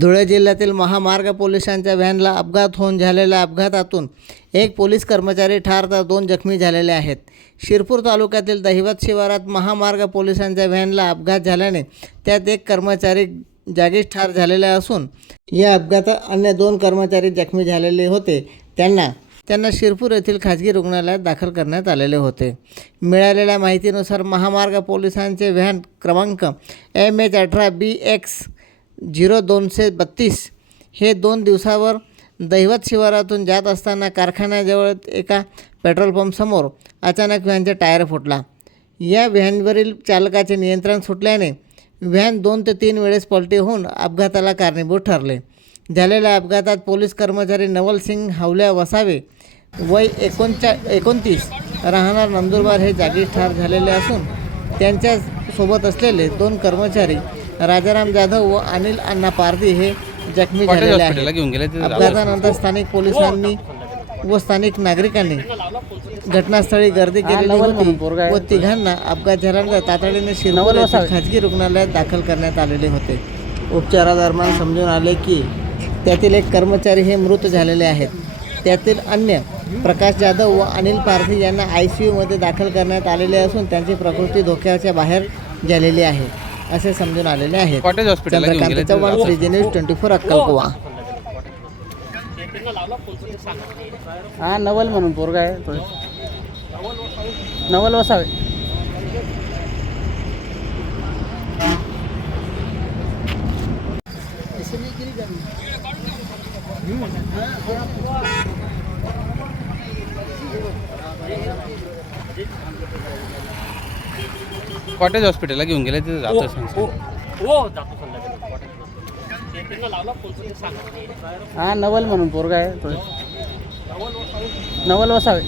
धुळे जिल्ह्यातील महामार्ग पोलिसांच्या व्हॅनला अपघात होऊन झालेल्या अपघातातून एक पोलीस कर्मचारी ठार तर दोन जखमी झालेले आहेत. शिरपूर तालुक्यातील दहिवत शिवारात महामार्ग पोलिसांच्या व्हॅनला अपघात झाल्याने त्यात एक कर्मचारी जागीच ठार झालेले असून या अपघातात अन्य दोन कर्मचारी जखमी झालेले होते. त्यांना त्यांना शिरपूर येथील खाजगी रुग्णालयात दाखल करण्यात आलेले होते. मिळालेल्या माहितीनुसार महामार्ग पोलिसांचे व्हॅन क्रमांक एम एच अठरा बी एक्स झिरो दोनशे बत्तीस हे दोन दिवसावर दैवत शिवारातून जात असताना कारखान्याजवळ एका पेट्रोल पंपसमोर अचानक व्हॅनचा टायर फुटला. या व्हॅनवरील चालकाचे नियंत्रण सुटल्याने व्हॅन दोन ते तीन वेळेस पलटी होऊन अपघाताला कारणीभूत ठरले. झालेल्या अपघातात पोलीस कर्मचारी नवल सिंग हावल्या वसावे वय एकोणच्या एकोणतीस राहणार नंदुरबार हे जागीच ठार झालेले असून त्यांच्यासोबत असलेले दोन कर्मचारी राजाराम जाधव व अनिल अण्णा पारधी हे जखमी झालेले आहेत. घेऊन गेले ते अपघातानंतर स्थानिक पोलिसांनी व स्थानिक नागरिकांनी घटनास्थळी गर्दी केलेली होती व तिघांना अपघात झाल्यानंतर तातडीने येथील खाजगी रुग्णालयात दाखल करण्यात आलेले होते. उपचारादरम्यान समजून आले की त्यातील एक कर्मचारी हे मृत झालेले आहेत. त्यातील अन्य प्रकाश जाधव व अनिल पारधी यांना आय सी यूमध्ये दाखल करण्यात आलेले असून त्यांची प्रकृती धोक्याच्या बाहेर झालेली आहे. असे समजून आलेले आहेत. कॉटेज हॉस्पिटलला घेऊन Chandrakant Chavan news twenty four अक्कलकुवा हा नवल म्हणून पोरगा आहे तो. नवल वसावे. कॉटेज हॉस्पिटलला घेऊन गेले ते जातो हो जातो संध्याकाळी. लावला पोलिसांनी सांगा हा नवल म्हणून पोरगा आहे तो. नवल वसावे.